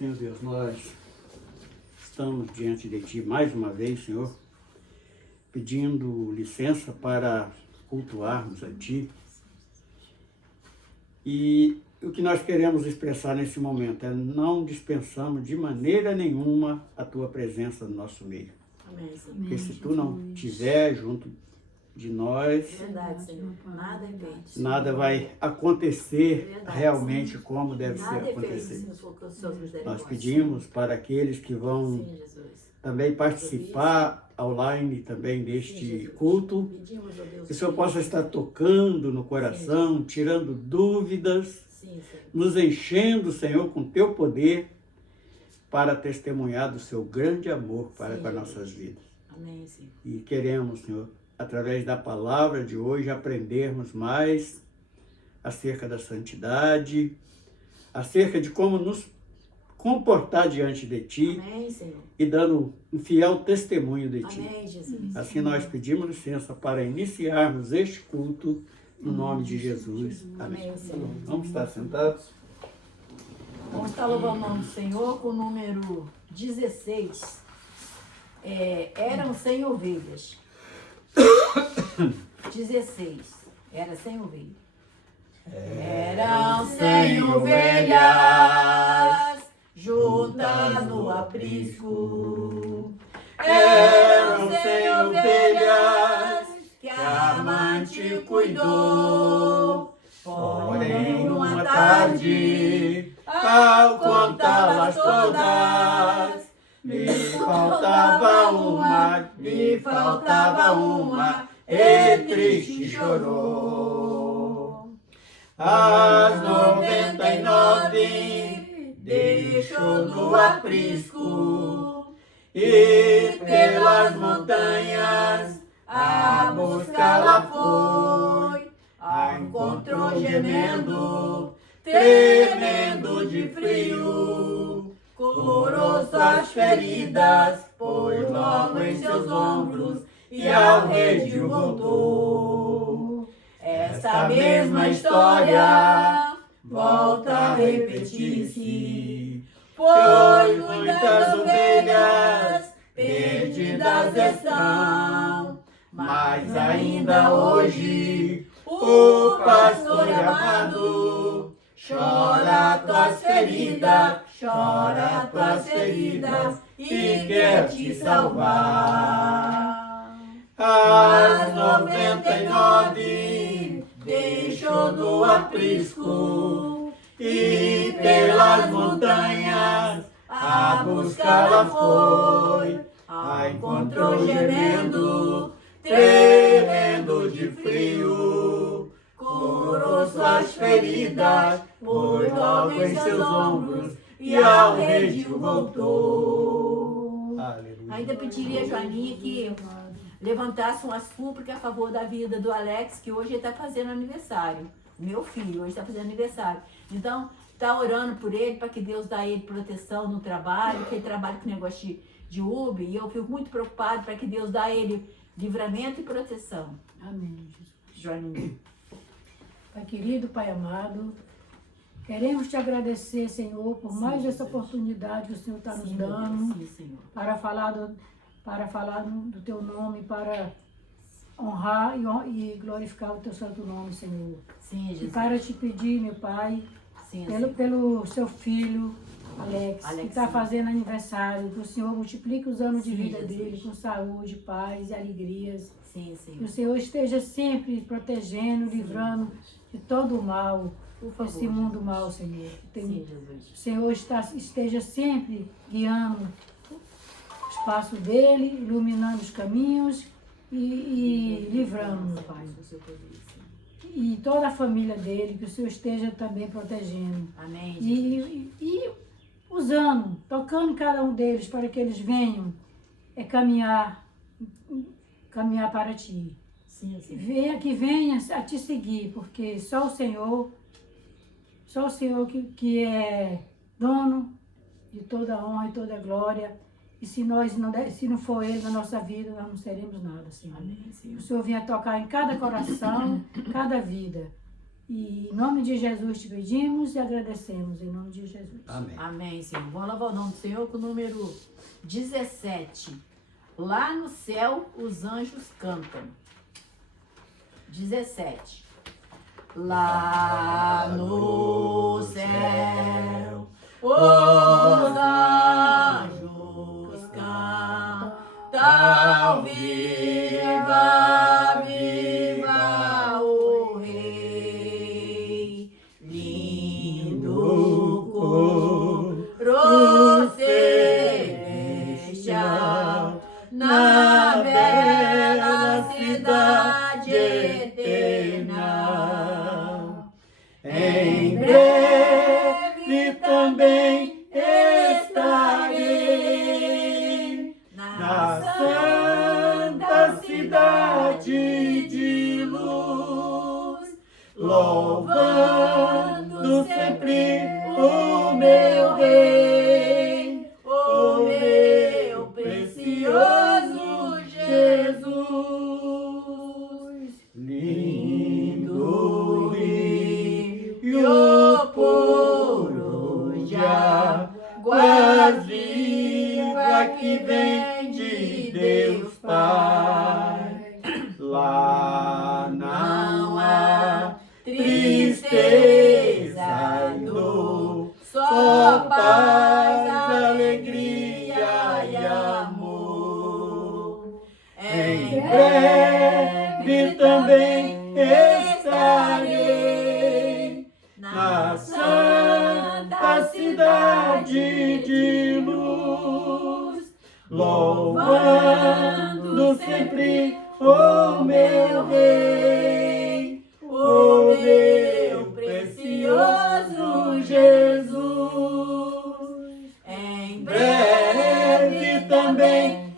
Senhor Deus, nós estamos diante de Ti mais uma vez, Senhor, pedindo licença para cultuarmos a Ti. E o que nós queremos expressar nesse momento é não dispensamos de maneira nenhuma a Tua presença no nosso meio. Amém, Senhor. Porque se Tu não estiver junto de nós, Verdade, Senhor. Nada é feito. nada vai acontecer Verdade, realmente como deve ser Nada é feito, acontecer. Senhor, for com as suas Nós misericórdias. pedimos para aqueles que vão Sim, Jesus. também participar online também deste culto, Pedimos, ó Deus, que o Senhor possa estar tocando no coração, tirando dúvidas, Sim, Senhor. nos enchendo, Senhor, com Teu poder para testemunhar do Seu grande amor para Sim, com as Jesus. nossas vidas. Amém, Senhor. E queremos, Senhor, através da palavra de hoje, aprendermos mais acerca da santidade, acerca de como nos comportar diante de Ti Amém, Senhor. e dando um fiel testemunho de Ti. Amém, Jesus. Assim nós pedimos licença para iniciarmos este culto no nome de Jesus. Amém. Amém, Senhor. Vamos estar sentados? Vamos estar louvando o nome do Senhor com o número 16. Eram 100 ovelhas. 16. Era 100 ovelhas. Eram 100 ovelhas juntas no aprisco. Eram 100 ovelhas que a amante cuidou. Porém, uma tarde, ao contá-las todas, me faltava uma, e triste chorou. As 99 deixou no aprisco e pelas montanhas a buscá-la foi. A encontrou gemendo, tremendo de frio, curou suas feridas, pôs logo em seus ombros e ao redil voltou. Essa mesma história volta a repetir-se, pois muitas ovelhas perdidas estão, mas ainda hoje o pastor amado chora tuas feridas e quer te salvar. As 99 deixou no aprisco e pelas montanhas a buscá-la foi. A encontrou gemendo, tremendo de frio, curou suas feridas, pôs logo em seus ombros e ao redil voltou. Aleluia. Ainda pediria a Joaninha que levantasse uma súplica a favor da vida do Alex, que hoje ele está fazendo aniversário. Meu filho hoje está fazendo aniversário. Então, está orando por ele, para que Deus dê a ele proteção no trabalho, que ele trabalha com negócio de Uber, e eu fico muito preocupado para que Deus dê a ele livramento e proteção. Amém, Jesus. Joaninha. Pai querido, Pai amado, queremos te agradecer, Senhor, por mais essa oportunidade que o Senhor está nos Sim, dando sim, Senhor. para falar do teu nome, para honrar e glorificar o teu santo nome, Senhor. Sim, E Jesus. para te pedir, meu Pai, Sim, pelo seu filho, Alex, que está sim. fazendo aniversário, que o Senhor multiplique os anos de Sim, vida Jesus. dele com saúde, paz e alegrias. Sim, Que Senhor. o Senhor esteja sempre protegendo, livrando de todo o mal, Por favor, esse mundo mal, Senhor. Sim, Jesus. O Senhor esteja sempre guiando os passos dele, iluminando os caminhos e livrando, meu Pai. E toda a família dele, que o Senhor esteja também protegendo. Amém, Jesus. E usando, tocando cada um deles para que eles venham caminhar para Ti. Sim, Senhor. Que venha a Te seguir, porque só o Senhor que é dono de toda a honra e toda a glória. E se não for Ele na nossa vida, nós não seremos nada, Senhor. Amém, Senhor. O Senhor venha tocar em cada coração, cada vida. E em nome de Jesus te pedimos e agradecemos, em nome de Jesus. Amém. Amém, Senhor. Vamos louvar o nome do Senhor com o número 17. Lá no céu os anjos cantam. 17. Lá no céu os anjos cantam. Viva, viva o Rei. Lindo coro celestial na bela cidade eterna. Em breve também estarei na santa cidade de luz, louvando sempre o meu Rei, o meu precioso Jesus. Lindo rio puro de águas vivas que vem de Deus Pai. Lá Não há tristeza e dor, só paz, alegria e amor. Em breve também estarei na santa cidade de luz, louvando sempre o meu Rei, o meu precioso Jesus. Em breve também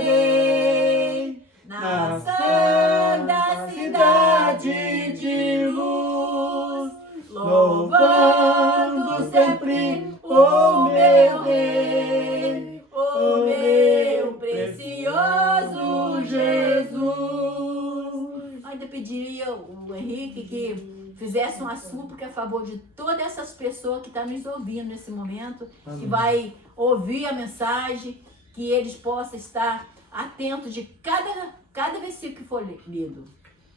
estarei na santa cidade de luz, louvando sempre o meu Rei, o meu precioso Jesus. Ainda pediria o Henrique que fizesse uma súplica a favor de todas essas pessoas que estão nos ouvindo nesse momento, que vai ouvir a mensagem, que eles possam estar atentos de cada versículo que for lido.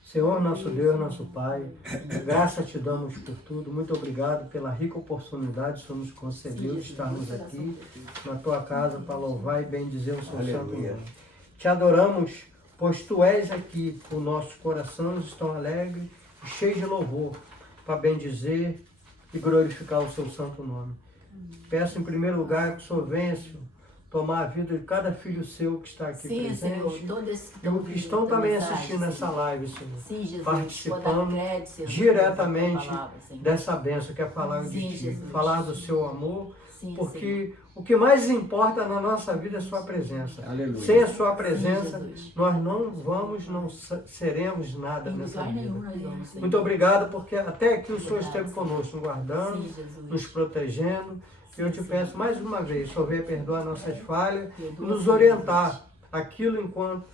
Senhor, nosso Deus, nosso Pai, graça te damos por tudo. Muito obrigado pela rica oportunidade que o Senhor nos concedeu de estarmos aqui na tua casa para louvar e bendizer o seu santo nome. Te adoramos, pois tu és aqui, os nossos corações estão alegres e cheios de louvor para bendizer e glorificar o seu santo nome. Peço em primeiro lugar que o Senhor venha, Senhor, tomar a vida de cada filho seu que está aqui Sim, presente. Senhor, todos Que estão também assistindo essa live, Senhor. Sim, Jesus, Participando crédito, Senhor, diretamente palavra, Senhor. dessa bênção que é a palavra Sim, de Ti. Jesus. Falar do seu amor, Sim, porque o que mais importa na nossa vida é a sua presença. Aleluia. Sem a sua presença, Sim, Jesus. nós não seremos nada Em nessa lugar nenhum vida. nós vamos, Senhor. Muito obrigado, porque até aqui o Senhor Obrigado, esteve conosco, nos guardando, Sim, Jesus. nos protegendo. Eu te peço mais uma vez, Senhor, venha perdoar nossas falhas e Perdoa, nos Senhor orientar. Aquilo enquanto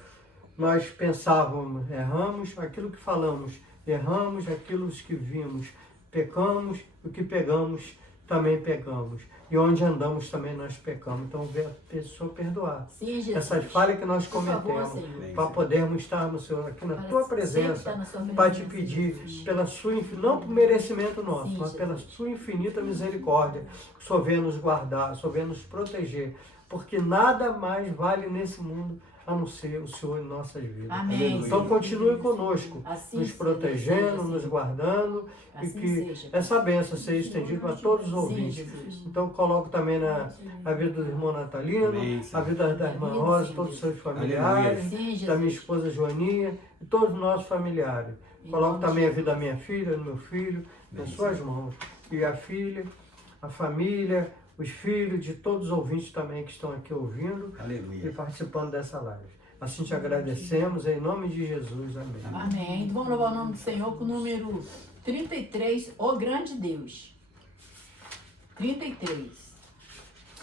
nós pensávamos, erramos, aquilo que falamos, erramos, aquilo que vimos, pecamos, o que pegamos, também pegamos. E onde andamos também nós pecamos. Então, venha a pessoa perdoar Sim, Jesus. essas falhas que nós Por favor, cometemos, Senhor. para podermos estarmos, Senhor, aqui na Para Tua sempre presença, estar na sua para te presença, pedir, Jesus. pela sua, não por merecimento nosso, Sim, mas pela Jesus. sua infinita misericórdia, que o Senhor venha nos guardar, o Senhor venha nos proteger, porque nada mais vale nesse mundo a não ser o Senhor em nossas vidas. Amém. Então Senhor. continue conosco, Assim nos seja, protegendo, Senhor. nos guardando, Assim e que seja. essa bênção seja estendida para todos os Sim, ouvintes. Jesus. Então coloco também a vida do irmão Natalino, Amém, a Senhor. vida da irmã Rosa, todos os seus familiares, Sim, Jesus. da minha esposa Joaninha e todos os nossos familiares. Em Coloco nome de também a vida da minha filha, do meu filho, nas suas mãos. E a filha, a família, os filhos de todos os ouvintes também que estão aqui ouvindo e Aleluia. participando dessa live. Assim te agradecemos, em nome de Jesus. Amém. Amém. Então vamos louvar o nome do Senhor com o número 33, ó grande Deus. 33.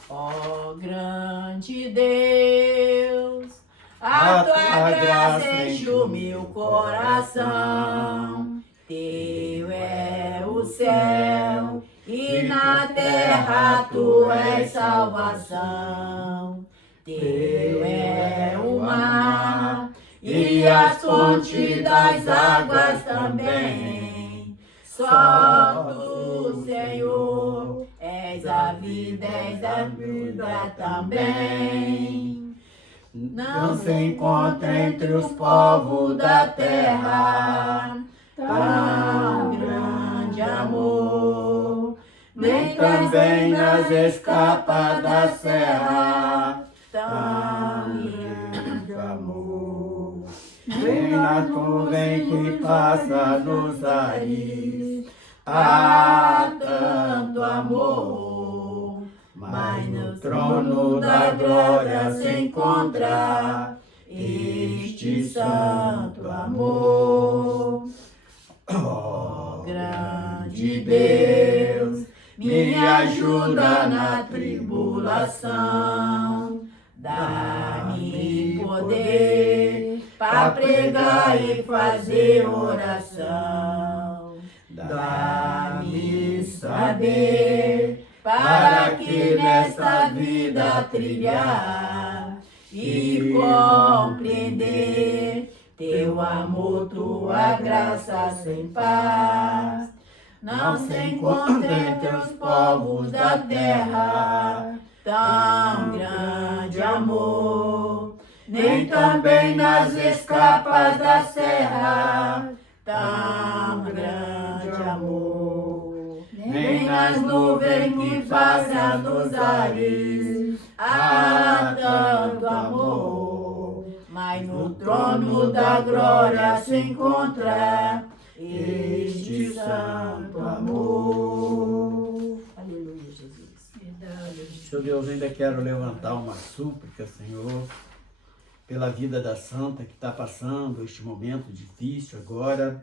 Ó grande Deus, a tua graça enche o meu coração. Teu é o céu e na terra tu és salvação. Teu é o mar e as fontes das águas também. Só tu, Senhor, és a vida também. Não se encontra entre os povos da terra tão grande amor, nem também nas escapas da serra tão grande amor, nem na nuvem que passa nos ares há tanto amor, mas no trono da glória se encontra este santo amor. Oh, grande Deus, me ajuda na tribulação, dá-me poder para pregar e fazer oração, dá-me saber para que nesta vida trilhar e compreender teu amor, tua graça sem paz. Não se encontra entre os povos da terra tão grande amor, nem também nas escapas da serra tão grande amor, nem nas nuvens que passam nos ares há tanto amor, mas no trono da glória se encontra este santo amor. Aleluia, Jesus. Senhor Deus, ainda quero levantar uma súplica, Senhor, pela vida da santa que está passando este momento difícil agora,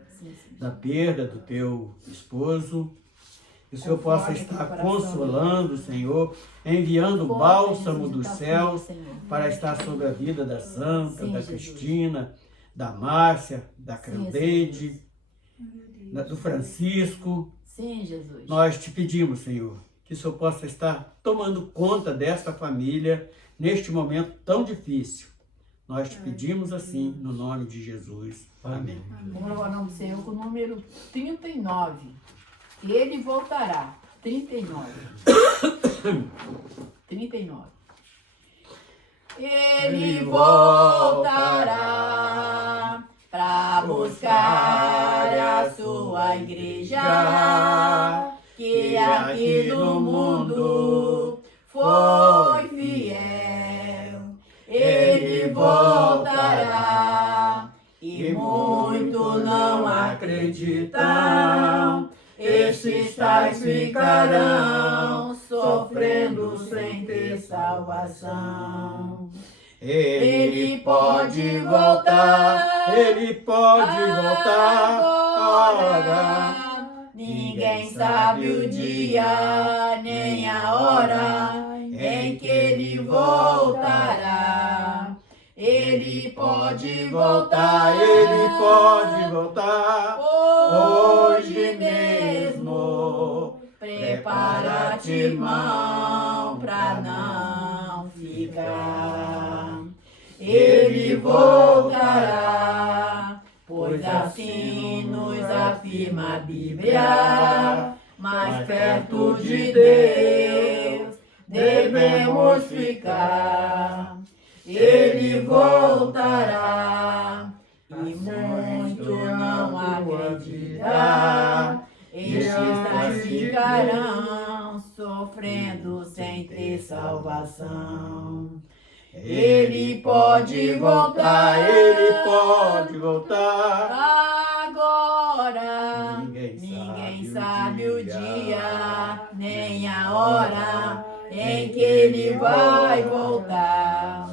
da perda do teu esposo. Que o Senhor possa estar consolando, Senhor, enviando o bálsamo dos céus para estar sobre a vida da santa, da Cristina, da Márcia, da Cleodeide, do Francisco. Sim, Jesus. Nós te pedimos, Senhor, que o Senhor possa estar tomando conta desta família neste momento tão difícil. Nós te pedimos assim, no nome de Jesus. Amém. Vamos louvar o nome do Senhor com o número 39. Ele voltará. 39. 39. Ele voltará para buscar a sua igreja, que aqui no mundo foi fiel. Ele voltará e muitos não acreditam. Estes tais ficarão sofrendo sem ter salvação. Ele pode voltar, Ele pode voltar agora. Ninguém sabe o dia nem a hora em que ele voltará. Ele pode voltar, Ele pode voltar hoje mesmo. Prepara-te, irmão, pra não ficar. Ele voltará, pois assim nos afirma a Bíblia. Mais perto de Deus devemos ficar. Ele voltará e muito não acreditará. Estes ficarão sofrendo sem ter salvação. Ele pode voltar, Ele pode voltar. Agora ninguém sabe o dia nem a hora em que ele vai voltar.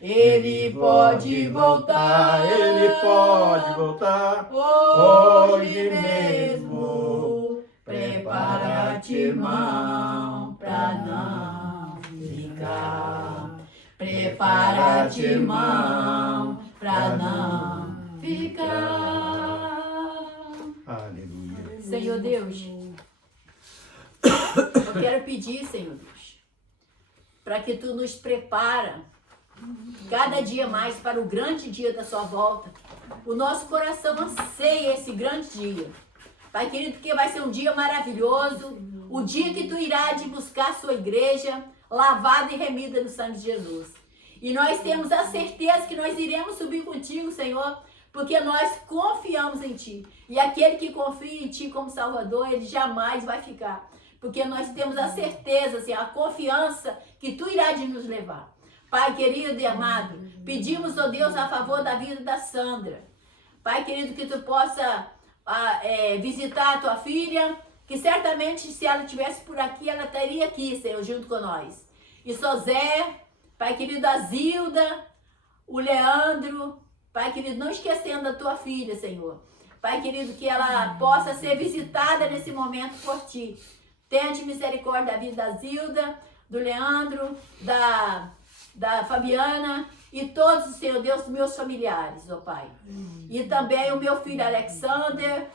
Ele pode voltar, Ele pode voltar hoje mesmo. Prepara-te, irmão, pra não ficar. Prepara-te, irmão, pra não ficar. Aleluia. Senhor Deus, eu quero pedir, Senhor Deus, para que Tu nos prepara cada dia mais para o grande dia da Sua volta. O nosso coração anseia esse grande dia. Pai querido, porque vai ser um dia maravilhoso, o dia que Tu irá de buscar a Sua igreja, lavada e remida no sangue de Jesus. E nós temos a certeza que nós iremos subir contigo, Senhor, porque nós confiamos em Ti. E aquele que confia em Ti como Salvador, ele jamais vai ficar. Porque nós temos a certeza, assim, a confiança que Tu irá de nos levar. Pai querido e amado, pedimos, ó Deus, a favor da vida da Sandra. Pai querido, que Tu possa visitar a Tua filha, que certamente se ela estivesse por aqui, ela estaria aqui, Senhor, junto com nós. E Sozé, Pai querido, a Zilda, o Leandro, Pai querido, não esquecendo da Tua filha, Senhor. Pai querido, que ela possa ser visitada nesse momento por Ti. Tente misericórdia da vida da Zilda, do Leandro, da Fabiana e todos, Senhor Deus, dos meus familiares, ó Pai. E também o meu filho Alexander,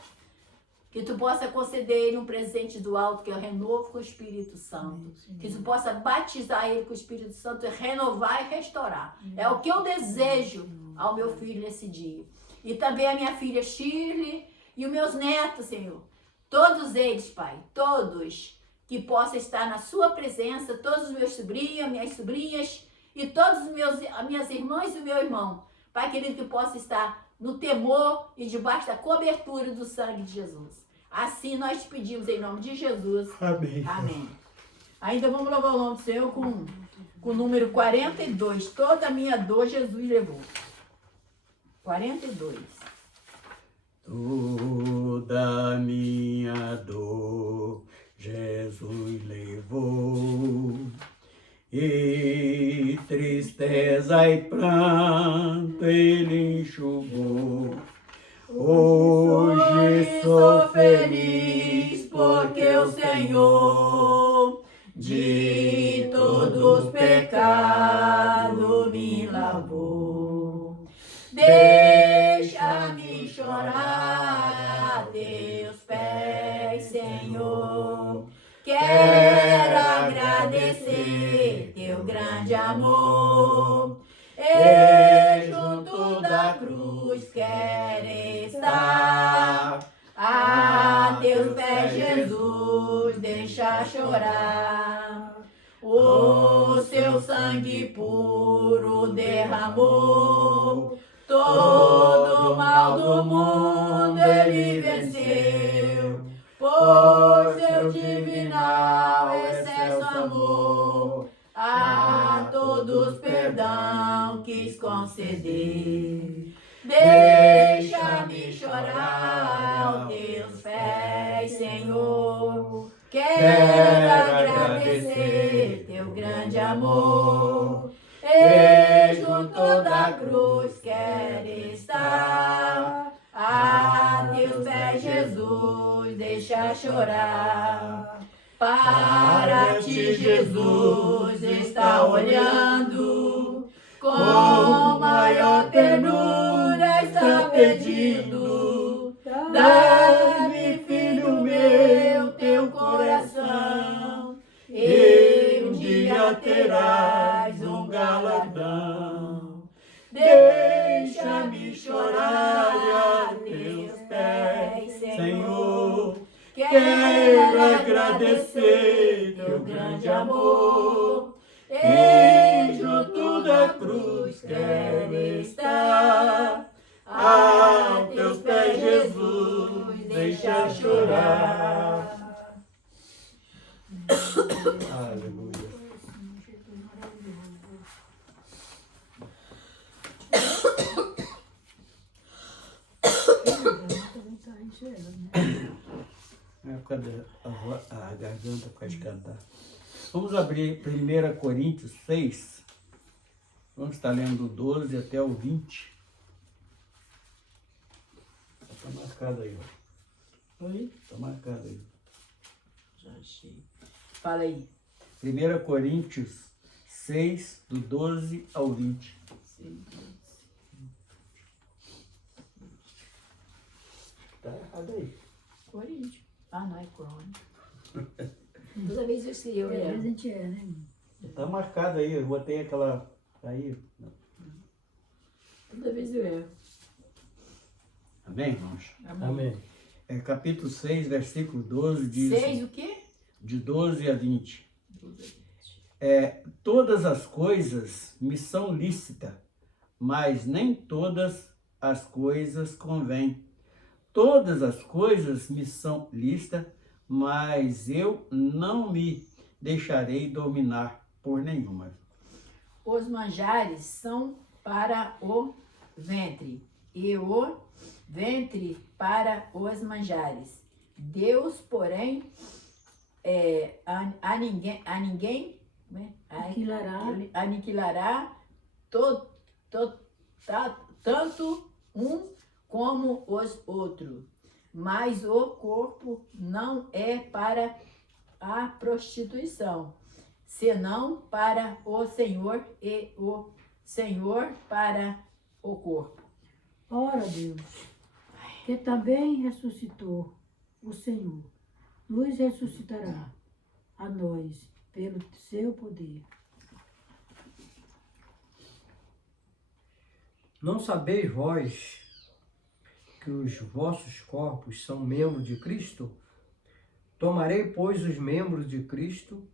que Tu possa conceder ele um presente do alto, que é o renovo com o Espírito Santo. Que Tu possa batizar ele com o Espírito Santo e renovar e restaurar. É o que eu desejo ao meu filho nesse dia. E também a minha filha Shirley e os meus netos, Senhor. Todos eles, Pai, todos, que possam estar na Sua presença, todos os meus sobrinhos, minhas sobrinhas, e todas as minhas irmãs e o meu irmão. Pai querido, que possa estar no temor e debaixo da cobertura do sangue de Jesus. Assim nós te pedimos em nome de Jesus. Amém. Amém. Ainda vamos louvar o nome do Senhor com o número 42. Toda a minha dor Jesus levou. 42. Toda minha dor Jesus levou, e tristeza e pranto Ele enxugou. Hoje sou feliz porque o Senhor de todos os pecados me lavou. Deixa-me chorar a Teus pés, Senhor. Quero agradecer Teu grande amor. E junto da cruz quero estar. A Teus pés, Jesus, deixa chorar. O Seu sangue puro derramou. Todo o mal do mundo Ele venceu. Por Seu divinal excesso amor, a todos perdão quis conceder. Deixa-me chorar aos Teus pés, Senhor. Quero agradecer Teu grande amor. E junto da cruz quero estar. A Teus pés, Jesus, deixa chorar. Para Ti, Jesus, está olhando, com maior ternura está pedindo. Dá-me, filho meu, Teu coração, e um dia terás um galardão. Deixa-me chorar a Teus pés, Senhor. Quero agradecer Teu grande amor. E junto da cruz quero estar. A Teus pés, Jesus, deixa chorar. Aleluia. A garganta por causa de cantar. Vamos abrir 1 Coríntios 6. Vamos estar lendo do 12 até o 20. Está marcado aí, ó. Oi? Está marcado aí. Já achei. Fala aí. 1 Coríntios 6, do 12 ao 20. Está errado aí. Coríntios. Ah, não, é crônica. Toda vez eu sei, eu Às vezes a erro. gente é, né? Tá marcado aí, eu botei aquela aí. Toda vez eu erro. Amém, irmãos? Amém. É, capítulo 6, versículo 12 diz... 6 o quê? De 12 a 20. Todas as coisas me são lícitas, mas nem todas as coisas convêm. Todas as coisas me são lícitas, mas eu não me deixarei dominar por nenhuma. Os manjares são para o ventre, e o ventre para os manjares. Deus, porém, aniquilará tanto um como os outros. Mas o corpo não é para a prostituição, senão para o Senhor, e o Senhor para o corpo. Ora, Deus, que também ressuscitou o Senhor, nos ressuscitará a nós pelo seu poder. Não sabeis vós que os vossos corpos são membros de Cristo? Tomarei, pois, os membros de Cristo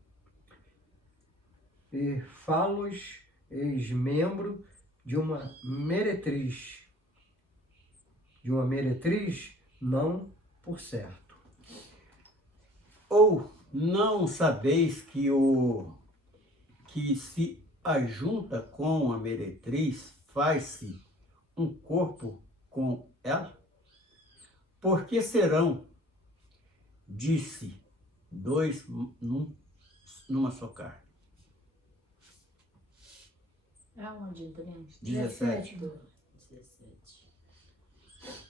e fá-los ex-membro de uma meretriz. De uma meretriz, não por certo. Ou não sabeis que se ajunta com a meretriz, faz-se um corpo com ela? Porque serão, disse, dois numa só carne. Aonde entramos? 17. 17.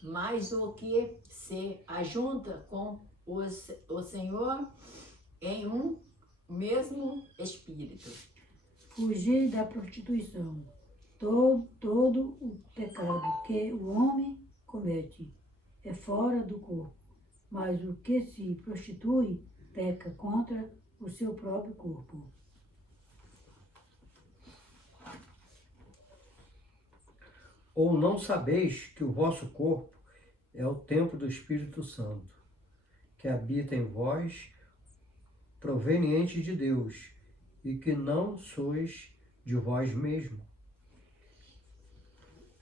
Mas o que se ajunta com o Senhor em um mesmo espírito. Fugir da prostituição. Todo o pecado que o homem comete é fora do corpo, mas o que se prostitui peca contra o seu próprio corpo. Ou não sabeis que o vosso corpo é o templo do Espírito Santo, que habita em vós, proveniente de Deus, e que não sois de vós mesmo?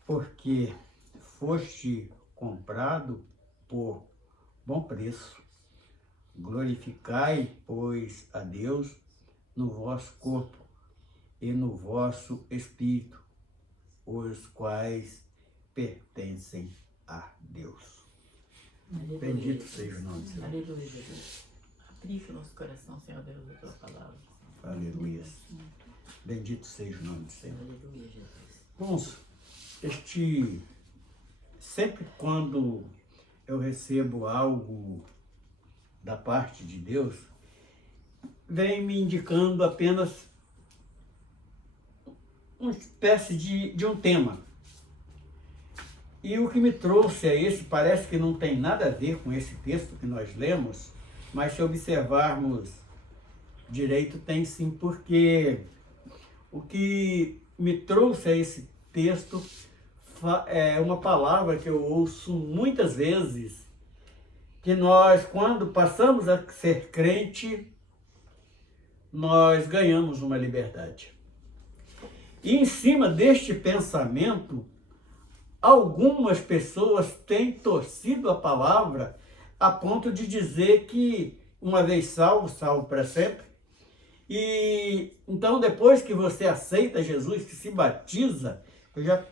Porque foste comprado por bom preço. Glorificai, pois, a Deus no vosso corpo e no vosso espírito, os quais pertencem a Deus. Aleluia. Bendito seja o nome do Senhor. Aleluia, Jesus. Aplica o nosso coração, Senhor Deus, a tua palavra. Aleluia. Bendito seja o nome do Senhor. Aleluia, Jesus. Irmãos, sempre quando eu recebo algo da parte de Deus, vem me indicando apenas uma espécie de um tema. E o que me trouxe a esse, parece que não tem nada a ver com esse texto que nós lemos, mas se observarmos direito, tem sim, porque o que me trouxe a esse texto é uma palavra que eu ouço muitas vezes, que nós, quando passamos a ser crente, nós ganhamos uma liberdade. E em cima deste pensamento, algumas pessoas têm torcido a palavra a ponto de dizer que uma vez salvo, salvo para sempre. E então, depois que você aceita Jesus, que se batiza, eu já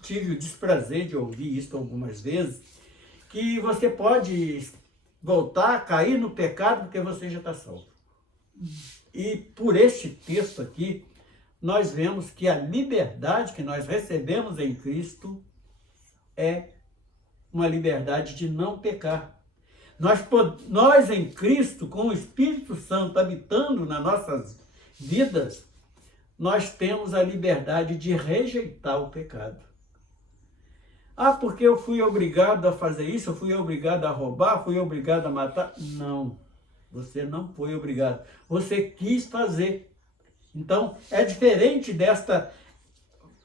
tive o desprazer de ouvir isso algumas vezes, que você pode voltar a cair no pecado porque você já está salvo. E por este texto aqui, nós vemos que a liberdade que nós recebemos em Cristo é uma liberdade de não pecar. Nós em Cristo, com o Espírito Santo habitando nas nossas vidas, nós temos a liberdade de rejeitar o pecado. Ah, porque eu fui obrigado a fazer isso, eu fui obrigado a roubar, fui obrigado a matar. Não, você não foi obrigado. Você quis fazer. Então, é diferente desta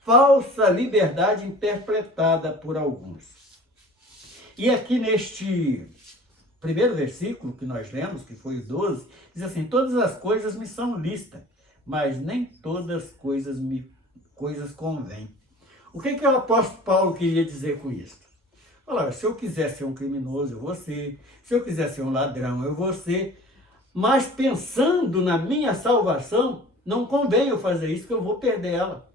falsa liberdade interpretada por alguns. E aqui neste primeiro versículo que nós lemos, que foi o 12, diz assim: todas as coisas me são lícitas, mas nem todas as coisas convêm. O que o apóstolo Paulo queria dizer com isso? Olha, se eu quiser ser um criminoso, eu vou ser. Se eu quiser ser um ladrão, eu vou ser. Mas pensando na minha salvação, não convém eu fazer isso, que eu vou perder ela.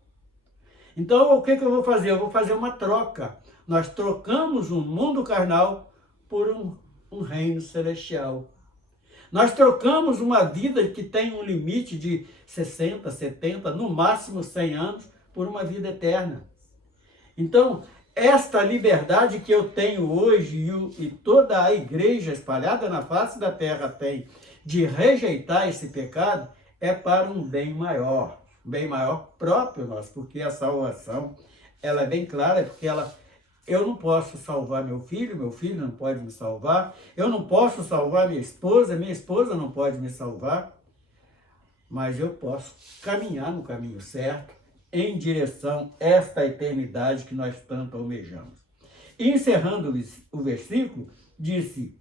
Então, o que eu vou fazer? Eu vou fazer uma troca. Nós trocamos um mundo carnal por um reino celestial. Nós trocamos uma vida que tem um limite de 60, 70, no máximo 100 anos, por uma vida eterna. Então, esta liberdade que eu tenho hoje e toda a igreja espalhada na face da terra tem de rejeitar esse pecado é para um bem maior próprio nosso, porque a salvação ela é bem clara, porque eu não posso salvar meu filho não pode me salvar, eu não posso salvar minha esposa não pode me salvar, mas eu posso caminhar no caminho certo, em direção a esta eternidade que nós tanto almejamos. E encerrando o versículo, disse,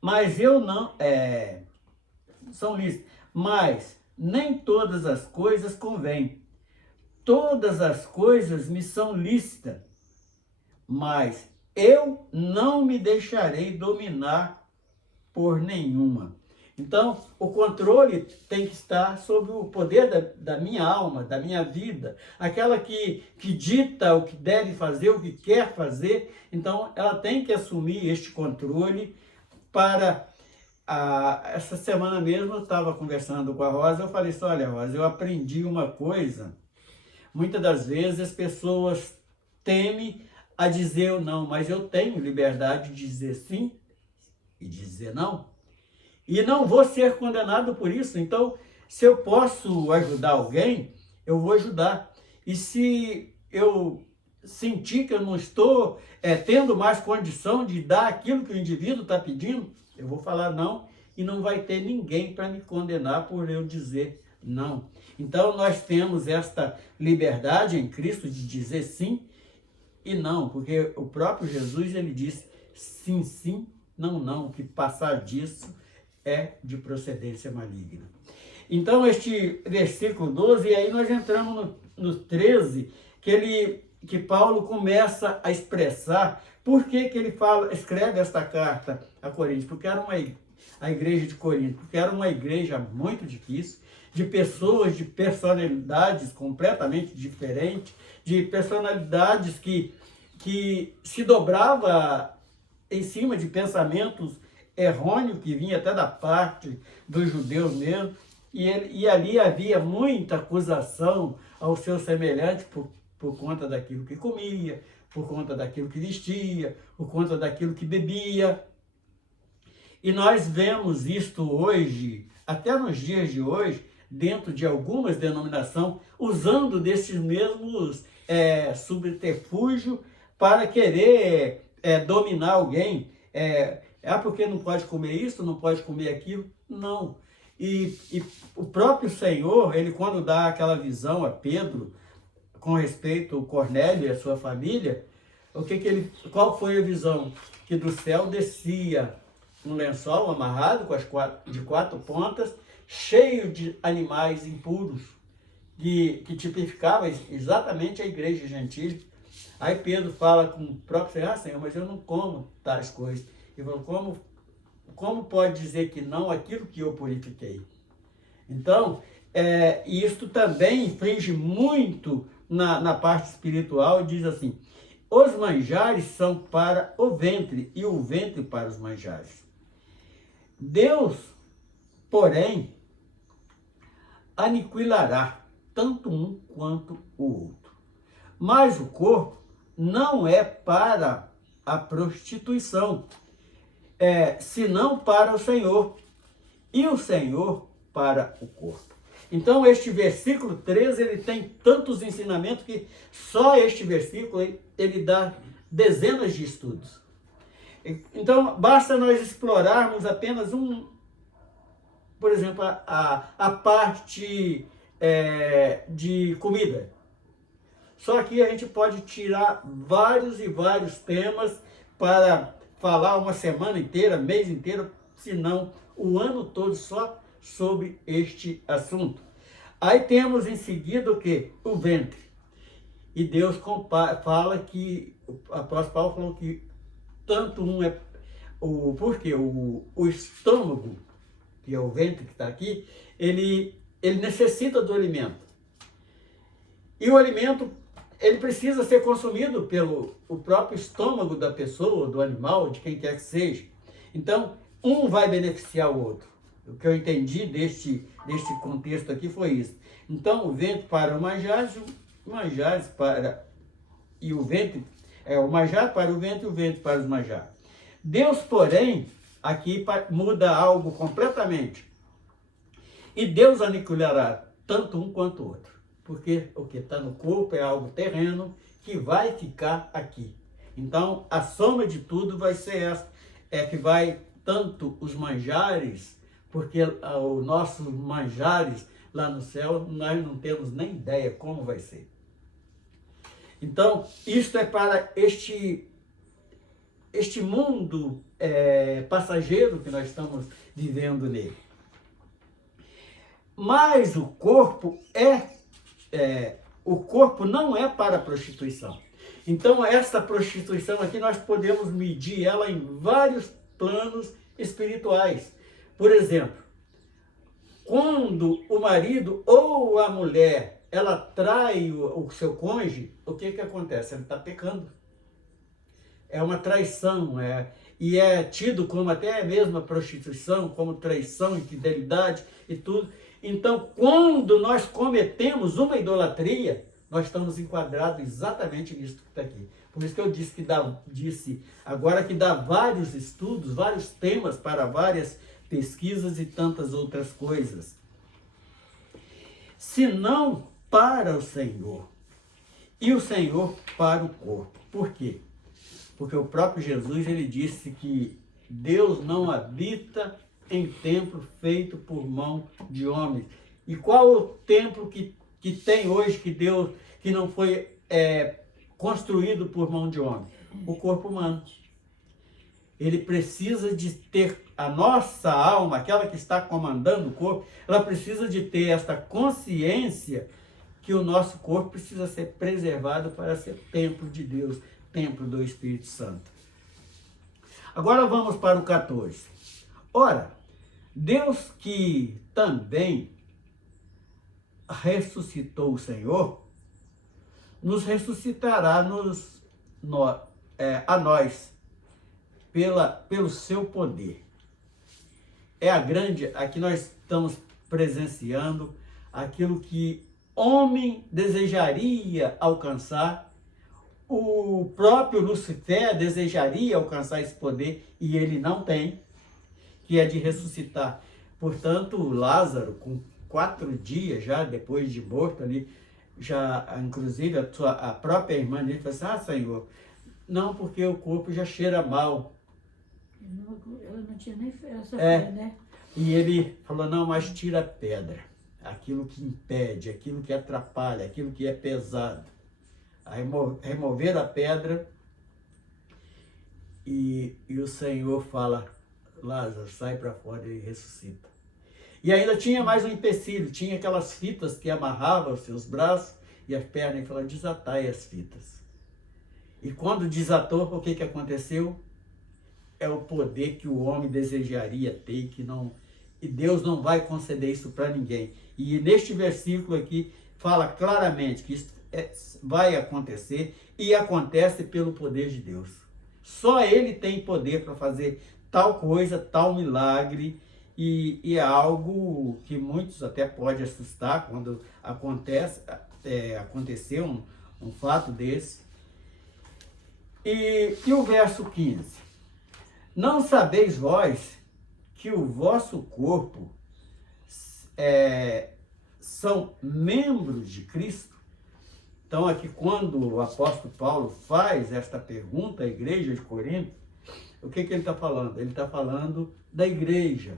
mas eu não, são lícitas, mas nem todas as coisas convêm. Todas as coisas me são lícitas, mas eu não me deixarei dominar por nenhuma. Então, o controle tem que estar sobre o poder da minha alma, da minha vida, aquela que dita o que deve fazer, o que quer fazer. Então, ela tem que assumir este controle para... essa semana mesmo eu estava conversando com a Rosa, eu falei assim, olha Rosa, eu aprendi uma coisa, muitas das vezes as pessoas temem a dizer o não, mas eu tenho liberdade de dizer sim e dizer não. E não vou ser condenado por isso. Então, se eu posso ajudar alguém, eu vou ajudar. E se eu sentir que eu não estou tendo mais condição de dar aquilo que o indivíduo está pedindo, eu vou falar não e não vai ter ninguém para me condenar por eu dizer não. Então, nós temos esta liberdade em Cristo de dizer sim e não, porque o próprio Jesus, ele disse sim, sim, não, não, que passar disso é de procedência maligna. Então, este versículo 12, e aí nós entramos no 13, que Paulo começa a expressar por que ele escreve esta carta a Coríntios, porque era a igreja de Corinto, porque era uma igreja muito difícil, de pessoas, de personalidades completamente diferentes, de personalidades que se dobrava em cima de pensamentos errôneo que vinha até da parte dos judeus mesmo, e ali havia muita acusação ao seu semelhante por conta daquilo que comia, por conta daquilo que vestia, por conta daquilo que bebia. E nós vemos isto hoje, até nos dias de hoje, dentro de algumas denominações, usando desses mesmos subterfúgios para querer dominar alguém, porque não pode comer isso, não pode comer aquilo. Não. E o próprio Senhor, ele quando dá aquela visão a Pedro, com respeito ao Cornélio e a sua família, qual foi a visão? Que do céu descia um lençol amarrado de quatro pontas, cheio de animais impuros, que tipificava exatamente a igreja gentil. Aí Pedro fala com o próprio Senhor, Senhor, mas eu não como tais coisas. Ele falou, como pode dizer que não aquilo que eu purifiquei? Então, isto também infringe muito na parte espiritual, diz assim, os manjares são para o ventre e o ventre para os manjares. Deus, porém, aniquilará tanto um quanto o outro. Mas o corpo não é para a prostituição, senão para o Senhor, e o Senhor para o corpo. Então, este versículo 13, ele tem tantos ensinamentos que só este versículo, ele dá dezenas de estudos. Então, basta nós explorarmos apenas por exemplo, a parte de comida. Só que a gente pode tirar vários e vários temas para falar uma semana inteira, mês inteiro, se não o ano todo só sobre este assunto. Aí temos em seguida o quê? O ventre. E Deus fala que, o apóstolo Paulo falou que tanto porque o estômago, que é o ventre que está aqui, ele necessita do alimento. E o alimento, ele precisa ser consumido pelo o próprio estômago da pessoa, do animal, de quem quer que seja. Então, um vai beneficiar o outro. O que eu entendi deste contexto aqui foi isso. Então, o ventre para o manjares, o manjares para... E o ventre, o manjar para o ventre para os manjares. Deus, porém, aqui muda algo completamente. E Deus aniquilará tanto um quanto o outro. Porque o que está no corpo é algo terreno que vai ficar aqui. Então, a soma de tudo vai ser essa. Que vai tanto os manjares, porque os nossos manjares lá no céu, nós não temos nem ideia como vai ser. Então, isto é para este mundo passageiro que nós estamos vivendo nele. Mas o corpo não é para a prostituição. Então, essa prostituição aqui, nós podemos medir ela em vários planos espirituais. Por exemplo, quando o marido ou a mulher, ela trai o seu cônjuge, o que acontece? Ele está pecando. É uma traição, e é tido como até mesmo a prostituição, como traição, infidelidade e tudo. Então, quando nós cometemos uma idolatria, nós estamos enquadrados exatamente nisso que está aqui. Por isso que eu disse agora que dá vários estudos, vários temas para várias pesquisas e tantas outras coisas. Se não para o Senhor, e o Senhor para o corpo. Por quê? Porque o próprio Jesus, ele disse que Deus não habita em templo feito por mão de homens. E qual o templo que tem hoje que não foi construído por mão de homem? O corpo humano. Ele precisa de ter a nossa alma, aquela que está comandando o corpo, ela precisa de ter esta consciência que o nosso corpo precisa ser preservado para ser templo de Deus, templo do Espírito Santo. Agora vamos para o 14. Ora, Deus que também ressuscitou o Senhor, nos ressuscitará a nós pelo seu poder. Aqui nós estamos presenciando aquilo que homem desejaria alcançar, o próprio Lucifer desejaria alcançar esse poder e ele não tem, que é de ressuscitar. Portanto, Lázaro, com 4 dias já depois de morto ali, já inclusive a própria irmã dele falou assim: Senhor, não, porque o corpo já cheira mal. Ela não tinha nem essa fé, né? E ele falou: não, mas tira a pedra, aquilo que impede, aquilo que atrapalha, aquilo que é pesado. Aí remover a pedra e o Senhor fala: Lázaro, sai para fora, e ressuscita. E ainda tinha mais um empecilho, tinha aquelas fitas que amarravam os seus braços e as pernas, e falou: desatai as fitas. E quando desatou, o que aconteceu? É o poder que o homem desejaria ter, e Deus não vai conceder isso para ninguém. E neste versículo aqui, fala claramente que isso vai acontecer, e acontece pelo poder de Deus. Só Ele tem poder para fazer tal coisa, tal milagre, e é algo que muitos até podem assustar quando aconteceu um fato desse. E o verso 15. Não sabeis vós que o vosso corpo são membros de Cristo. Então, aqui, quando o apóstolo Paulo faz esta pergunta à igreja de Corinto, o que ele está falando? Ele está falando da igreja,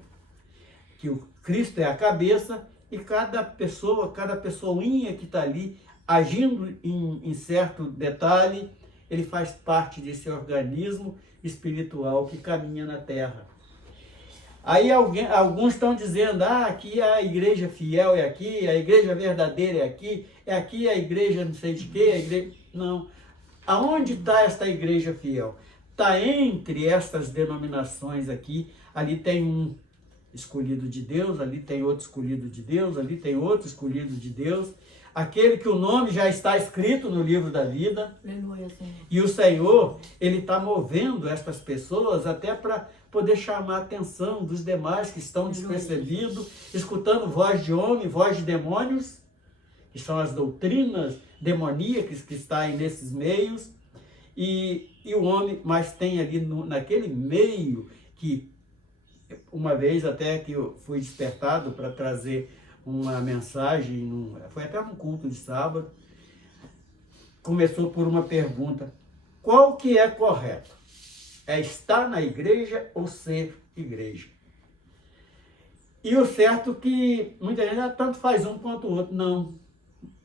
que o Cristo é a cabeça e cada pessoinha que está ali, agindo em certo detalhe, ele faz parte desse organismo espiritual que caminha na terra. Aí alguns estão dizendo, aqui a igreja fiel é aqui, a igreja verdadeira é aqui a igreja não sei de quê, a igreja... Não. Aonde está esta igreja fiel? Está entre estas denominações aqui, ali tem um escolhido de Deus, ali tem outro escolhido de Deus, ali tem outro escolhido de Deus, aquele que o nome já está escrito no livro da vida. Aleluia, Senhor. E o Senhor, ele está movendo estas pessoas até para poder chamar a atenção dos demais que estão despercebidos, escutando voz de homem, voz de demônios, que são as doutrinas demoníacas que estão aí nesses meios, e o homem, mas tem ali naquele meio que, uma vez até que eu fui despertado para trazer uma mensagem, foi até um culto de sábado, começou por uma pergunta: qual que é correto? É estar na igreja ou ser igreja? E o certo que muita gente tanto faz um quanto o outro. Não.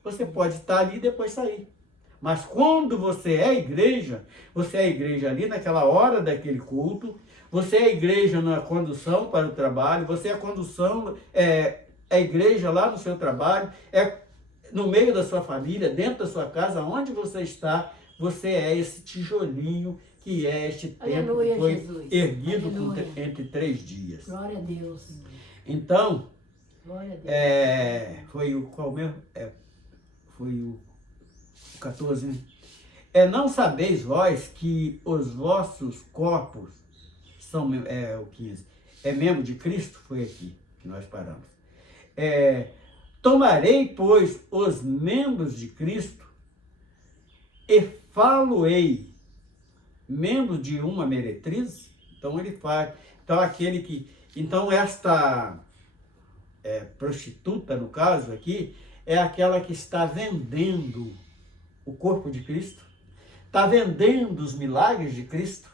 Você pode estar ali e depois sair. Mas quando você é igreja ali naquela hora daquele culto, você é igreja na condução para o trabalho, você é igreja lá no seu trabalho, é no meio da sua família, dentro da sua casa, onde você está, você é esse tijolinho que é este templo que foi erguido entre 3 dias. Glória a Deus. Então, Glória a Deus. foi o qual mesmo? Foi o 14, né? Não sabeis vós que os vossos corpos são, o 15, membro de Cristo? Foi aqui que nós paramos. Tomarei, pois, os membros de Cristo e falo-ei membros de uma meretriz? Então ele faz. Então aquele que. Então esta prostituta, no caso aqui, é aquela que está vendendo o corpo de Cristo, está vendendo os milagres de Cristo,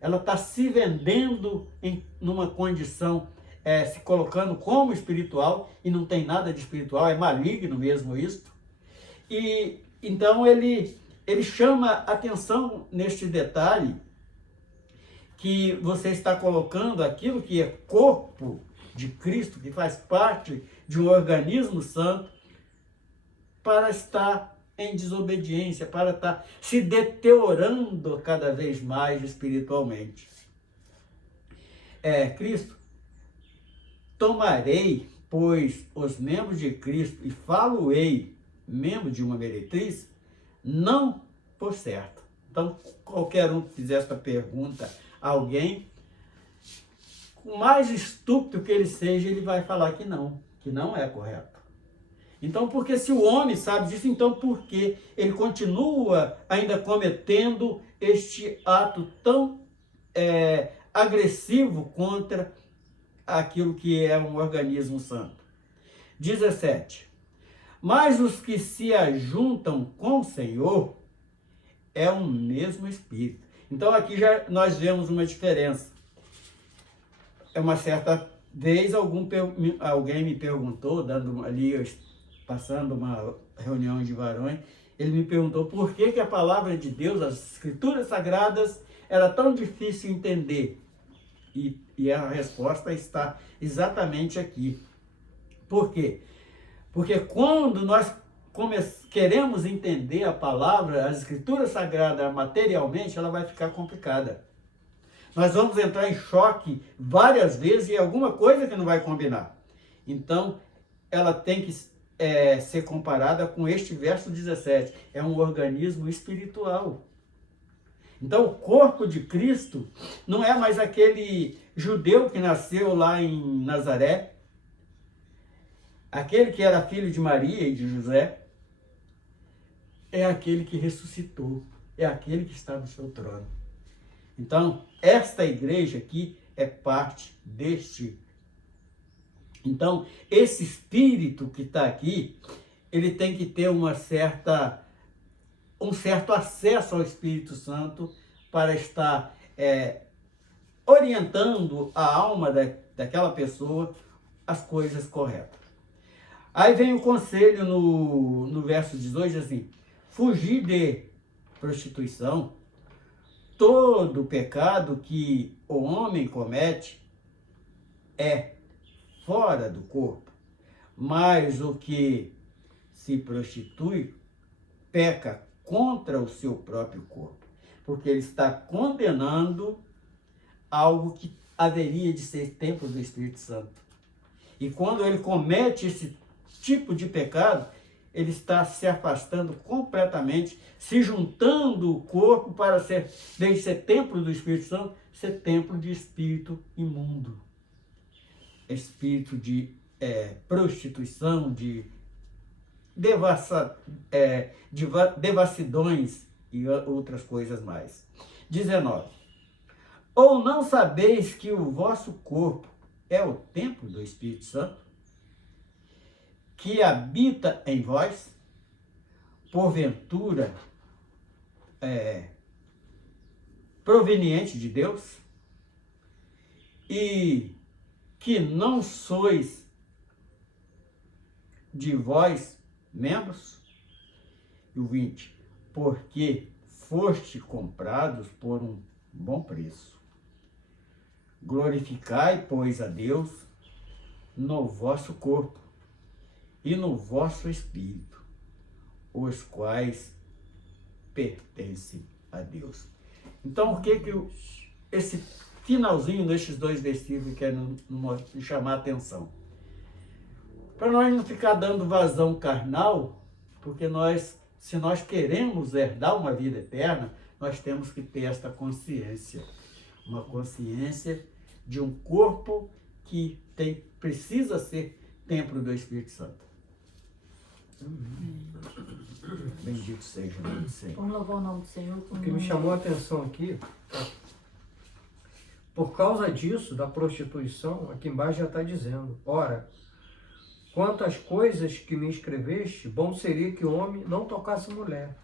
ela está se vendendo numa condição, se colocando como espiritual, e não tem nada de espiritual, é maligno mesmo isto. E então ele chama atenção neste detalhe, que você está colocando aquilo que é corpo de Cristo, que faz parte de um organismo santo, para estar em desobediência, para estar se deteriorando cada vez mais espiritualmente. Cristo, tomarei, pois, os membros de Cristo e falo-ei membro de uma meretriz, não por certo. Então, qualquer um que fizer esta pergunta a alguém, o mais estúpido que ele seja, ele vai falar que não é correto. Então, porque se o homem sabe disso, então por que ele continua ainda cometendo este ato tão agressivo contra aquilo que é um organismo santo? 17. Mas os que se ajuntam com o Senhor é um mesmo Espírito. Então aqui já nós vemos uma diferença. Uma certa vez alguém me perguntou, passando uma reunião de varões, ele me perguntou por que a palavra de Deus, as Escrituras Sagradas, era tão difícil entender. E a resposta está exatamente aqui. Por quê? Porque quando nós queremos entender a palavra, as Escrituras Sagradas materialmente, ela vai ficar complicada. Nós vamos entrar em choque várias vezes e alguma coisa que não vai combinar. Então, ela tem que ser comparada com este verso 17. É um organismo espiritual. Então, o corpo de Cristo não é mais aquele judeu que nasceu lá em Nazaré, aquele que era filho de Maria e de José, é aquele que ressuscitou, é aquele que está no seu trono. Então, esta igreja aqui é parte deste Então, esse espírito que está aqui, ele tem que ter um certo acesso ao Espírito Santo para estar orientando a alma daquela pessoa as coisas corretas. Aí vem o conselho no verso 18, assim, fugir de prostituição, todo pecado que o homem comete é fora do corpo, mas o que se prostitui peca contra o seu próprio corpo, porque ele está condenando algo que haveria de ser templo do Espírito Santo. E quando ele comete esse tipo de pecado, ele está se afastando completamente, se juntando o corpo para ser, desde ser templo do Espírito Santo, ser templo de espírito imundo. Espírito de prostituição, de devassidões e outras coisas mais. 19. Ou não sabeis que o vosso corpo é o templo do Espírito Santo, que habita em vós, porventura proveniente de Deus, e que não sois de vós membros? E o 20. Porque foste comprados por um bom preço. Glorificai, pois, a Deus no vosso corpo e no vosso espírito, os quais pertencem a Deus. Então, o que esse finalzinho destes 2 versículos quer nos chamar a atenção? Para nós não ficar dando vazão carnal, porque se nós queremos herdar uma vida eterna, nós temos que ter esta consciência. Uma consciência de um corpo que precisa ser templo do Espírito Santo. Bendito seja o nome do Senhor. Vamos louvar o nome do Senhor. O que me chamou a atenção aqui, por causa disso, da prostituição, aqui embaixo já está dizendo, ora, quanto às coisas que me escreveste, bom seria que o homem não tocasse mulher.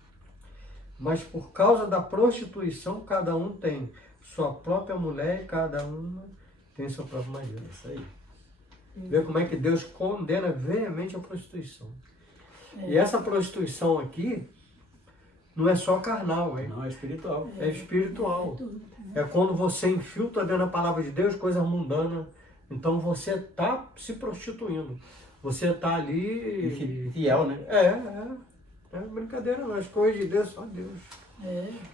Mas por causa da prostituição, cada um tem sua própria mulher e cada uma tem seu próprio marido. É isso aí. Vê como é que Deus condena veemente a prostituição. E essa prostituição aqui não é só carnal, Não, é espiritual. é espiritual. É quando você infiltra dentro da palavra de Deus coisas mundanas. Então você está se prostituindo. Você está ali... Fiel, né? É brincadeira, não. As coisas de Deus, só Deus.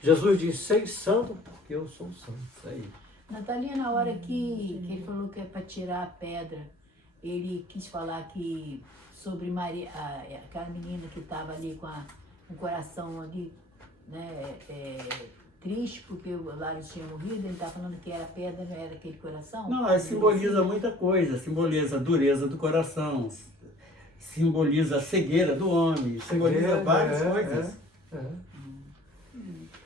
Jesus disse, sei santo porque eu sou santo. Isso aí. Natalia, na hora que ele falou que é para tirar a pedra, ele quis falar que sobre Maria, aquela menina que estava ali com o coração ali, né, triste porque o Lário tinha morrido, ele está falando que era pedra, não era aquele coração? Não, simboliza muita coisa, simboliza a dureza do coração, simboliza a cegueira do homem, simboliza várias coisas.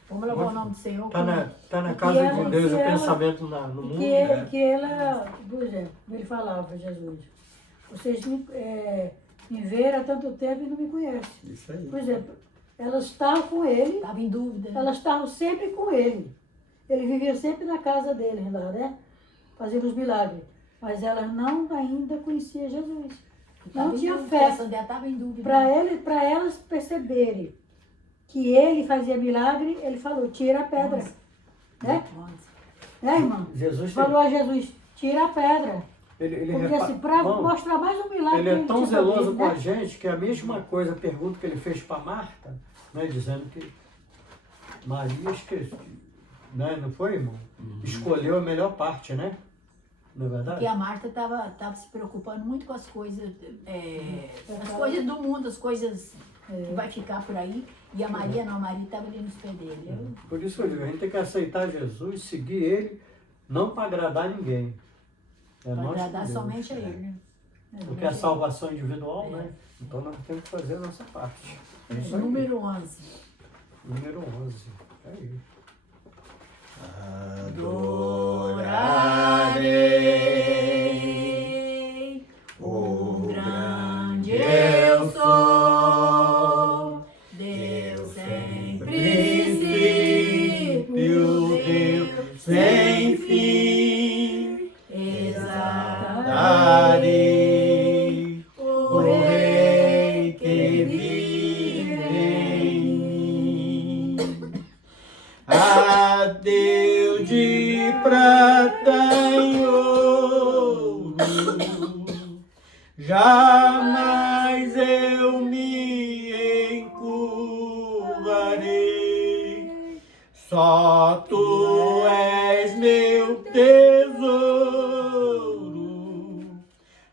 Vamos louvar o nome do Senhor. Está na casa de Deus o pensamento no mundo. Que ela, por exemplo, ele falava, Jesus, vocês me veram há tanto tempo e não me conhecem. Isso aí. Por exemplo, elas estavam com ele, Estava em dúvida. elas estavam sempre com ele. Ele vivia sempre na casa dele lá, né? Fazendo os milagres. Mas elas não ainda conheciam Jesus. Não tinha fé. Estava em dúvida. Para elas perceberem que ele fazia milagre, ele falou, tira a pedra. Né? Né, irmão? Jesus Falou a Jesus, tira a pedra. Ele Porque assim, para mostrar mais um milagre. Ele é tão tinha zeloso feito, com a né? gente que a mesma coisa, a pergunta que ele fez para Marta, né, dizendo que Maria esqueceu, né, não foi, irmão? Escolheu a melhor parte, né? Não é verdade? Porque a Marta estava se preocupando muito com as coisas do mundo, as coisas que vai ficar por aí. E a Maria não, a Maria estava ali nos pés dele. Por isso eu digo, a gente tem que aceitar Jesus, seguir ele, não para agradar ninguém. É Para nós agradar que Deus. somente a ele. Né? Porque a salvação individual, né? Então nós temos que fazer a nossa parte. É isso aí. Número 11. Número 11. É aí. Adorarei adorarei o Rei que vive em mim. A Deus de prata e ouro, jamais eu me encurvarei. Só tu és meu tesouro,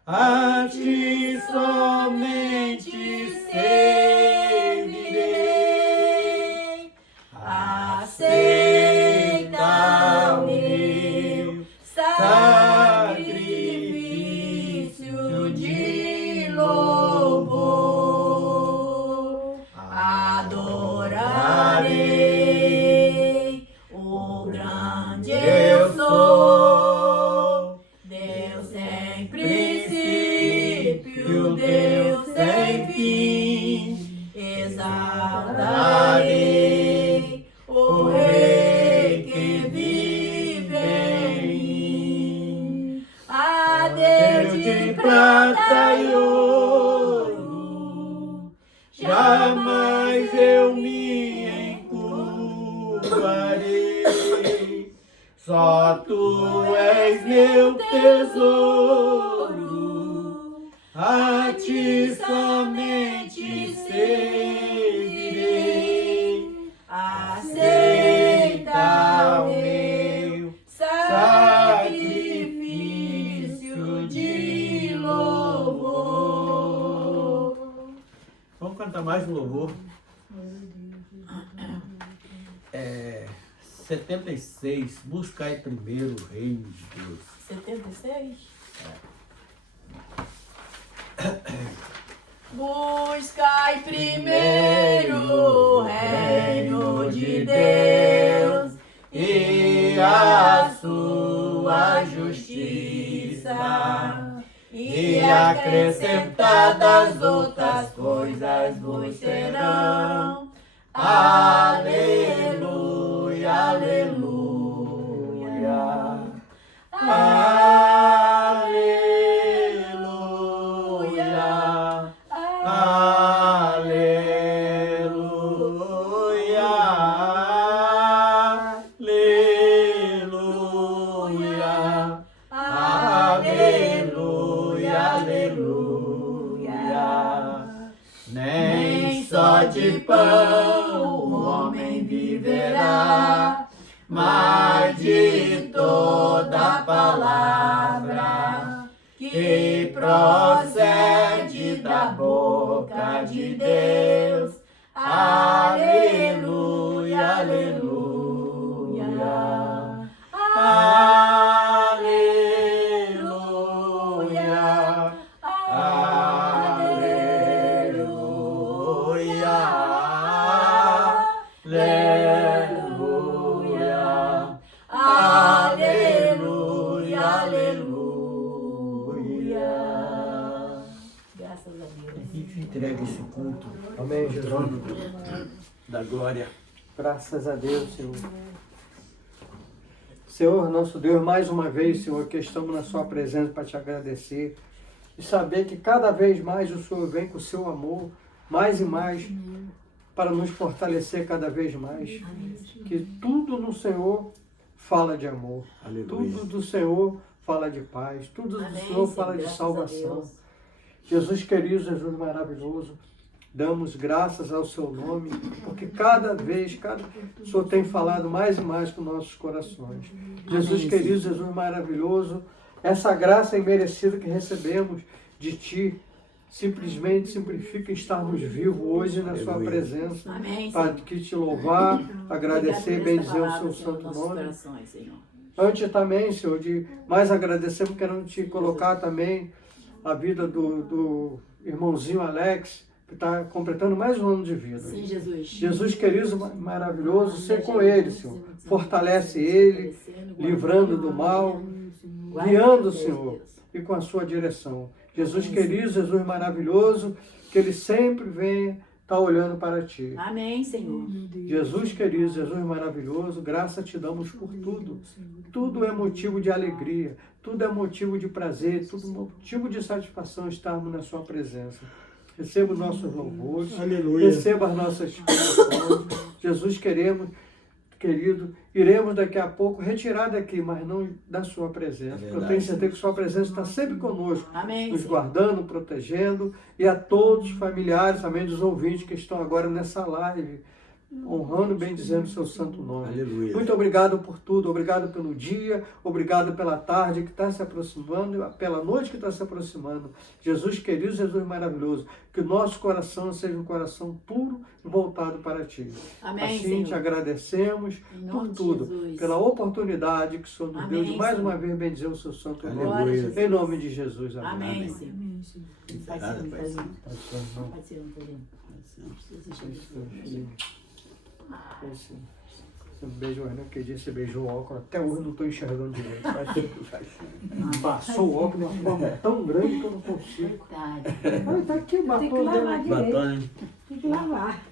a ti somente servirei. Aceita o meu sacrifício de louvor. Adorarei o grande eu sou, Deus sem princípio, Deus sem fim. Exaltarei o Rei que vive em mim. A Deus de prata e ouro, jamais eu me encurvarei. Só tu és meu tesouro, a ti somente servirei. Aceita o meu sacrifício de louvor. Vamos cantar mais um louvor. 76, buscai primeiro o reino de Deus. 76? Buscai primeiro o reino de Deus E a sua justiça, e acrescentadas outras coisas vos serão. Aleluia, aleluia, aleluia, aleluia, aleluia, aleluia, aleluia. Nem só de pão o homem viverá, mas de toda palavra que procede da boca de Deus. Aleluia, aleluia, aleluia, aleluia, aleluia, aleluia, aleluia. Graças a Deus. E te entrega esse culto Amém, Jesus. da glória. Graças a Deus, Senhor. Senhor, nosso Deus, mais uma vez, Senhor, que estamos na sua presença para te agradecer e saber que cada vez mais o Senhor vem com o seu amor, mais e mais, para nos fortalecer cada vez mais. Que tudo no Senhor fala de amor, Aleluia. tudo do Senhor fala de paz, tudo do Amém, Senhor Senhor, fala de graças a salvação. Deus. Jesus querido, Jesus maravilhoso, damos graças ao seu nome, porque cada vez, o Senhor tem falado mais e mais com nossos corações. Jesus Amém, querido, Jesus maravilhoso, essa graça imerecida que recebemos de Ti, simplesmente simplifica estarmos vivos hoje na Sua Aleluia. presença, Amém, para Senhor. que Te louvar, agradecer, Obrigado por esta bendizer o palavra, Seu Senhor, santo nossos nome. corações, Senhor. Antes também, Senhor, de mais agradecermos, querendo te colocar também a vida do irmãozinho Alex, que está completando mais um ano de vida. Sim, Jesus. Jesus querido, maravilhoso, ser com ele, Senhor. Fortalece ele, livrando do mal, guiando, Senhor, e com a sua direção. Jesus querido, Jesus maravilhoso, que ele sempre venha está olhando para ti. Amém, Senhor. Jesus querido, Jesus maravilhoso, graça te damos por tudo. Tudo é motivo de alegria, tudo é motivo de prazer, tudo é motivo de satisfação estarmos na sua presença. Receba os nossos louvores, Aleluia. receba as nossas expiações. Jesus querido, iremos daqui a pouco retirar daqui, mas não da sua presença. Porque eu tenho certeza que sua presença está sempre conosco, Amém, nos Senhor. guardando, protegendo, e a todos os familiares, também dos ouvintes que estão agora nessa live, honrando e bendizendo o seu santo nome. Aleluia. Muito obrigado por tudo, obrigado pelo dia, obrigado pela tarde que está se aproximando, pela noite que está se aproximando. Jesus querido, Jesus maravilhoso, que o nosso coração seja um coração puro e voltado para Ti. Amém, Assim Senhor. te agradecemos Em por nome de tudo, Jesus. pela oportunidade que o Senhor nos deu de Amém, mais Senhor. uma vez bendizer o seu santo nome. Aleluia. Jesus. Em nome de Jesus, amém. Amém, Amém. Senhor. Pai Encerrada, Senhor, Pai Pai Santo. Pai Santo, Pai Senhor, Pai Senhor. Jesus, Jesus. Esse beijo, o Renan, que dia você beijou o óculos, até hoje eu não estou enxergando direito. Passou o óculos de uma forma tão grande que eu não consigo. Coitado. Olha, tá aqui o Tem que batom lavar dele. direito. Batom, hein? Tem que lavar.